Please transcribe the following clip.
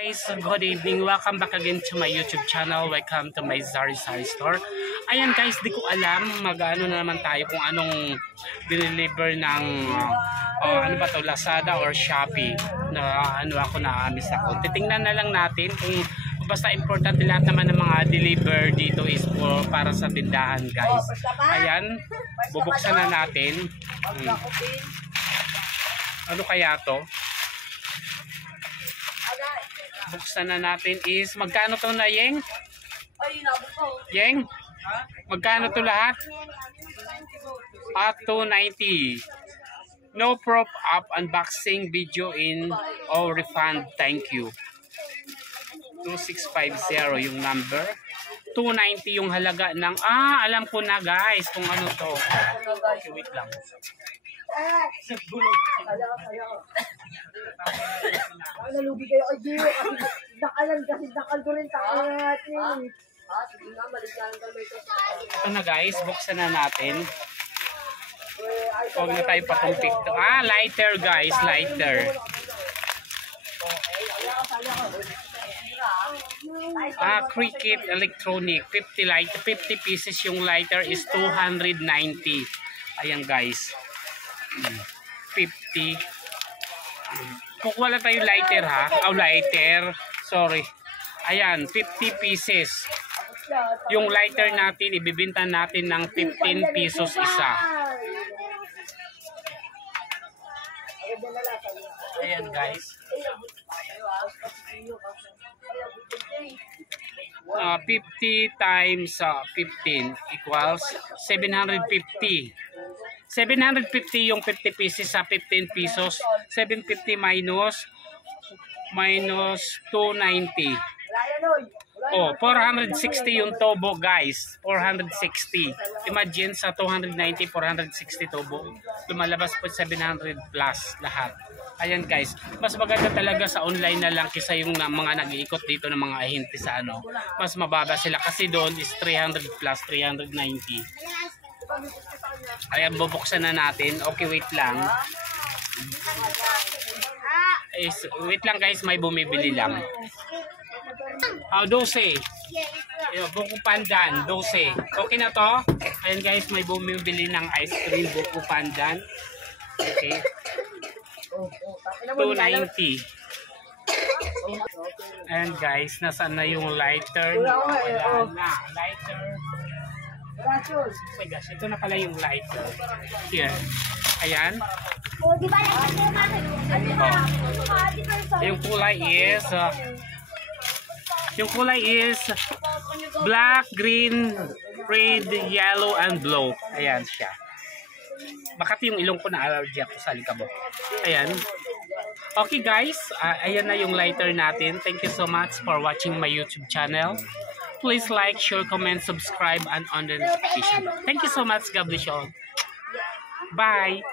Guys, good evening. Welcome back again to my YouTube channel. Welcome to my Zari Store. Ayan guys, di ko alam mag-ano na naman tayo kung anong deliver ng ano ba to, Lazada or Shopee na ano ako na-miss ako. Titingnan na lang natin kung basta importante lahat naman ng mga deliver dito is para sa tindahan guys. Ayan, bubuksan na natin. Ano kaya to? Buksan na natin is magkano to na Yeng? Yeng? Magkano to lahat? At 290. No prop up unboxing video in or refund. Thank you. 2650 yung number. 290 yung halaga ng alam ko na guys kung ano to. Okay, wait lang. Nalugi kayo kay Gio kasi nakalan kasi nakal ko rin takalan natin. Ito na guys, buksan na natin. Huwag na tayo patumpik to. Lighter guys, lighter. Cricket electronic 50 pieces yung lighter is 290. Ayan guys. 50. Kung wala tayong lighter lighter. Sorry. Ayan, 50 pieces. Yung lighter natin, ibibinta natin ng 15 pesos isa. Ayan guys. 50 times 15 equals 750. 750 yung 50 pieces sa 15 pesos. 750 minus 290. 460 yung tubo guys. 460. Imagine sa 290, 460 tubo. Lumalabas po 700 plus lahat. Ayan guys, mas maganda talaga sa online na lang kaysa yung mga nag-iikot dito ng mga ahente sa ano. Mas mababa sila kasi doon is 300 plus 390. Ayan, bubuksan na natin. Okay, wait lang. Wait lang guys, may bumibili lang. 12. Buko pandan, 12. Okay na to? Ayan guys, may bumibili ng ice cream, buko pandan. Okay. 290. Ayan guys, nasaan na yung lighter? Wala na. Lighter. Oh my gosh, ito na pala yung lighter. Here. Ayan. Yung kulay is black, green, red, yellow, and blue. Ayan siya. Bakit yung ilong ko na allergy ako sa alikabok. Ayan. Okay guys, ayan na yung lighter natin. Thank you so much for watching my YouTube channel. Please like, share, comment, subscribe, and on the notification. Thank you so much. God bless you all. Bye.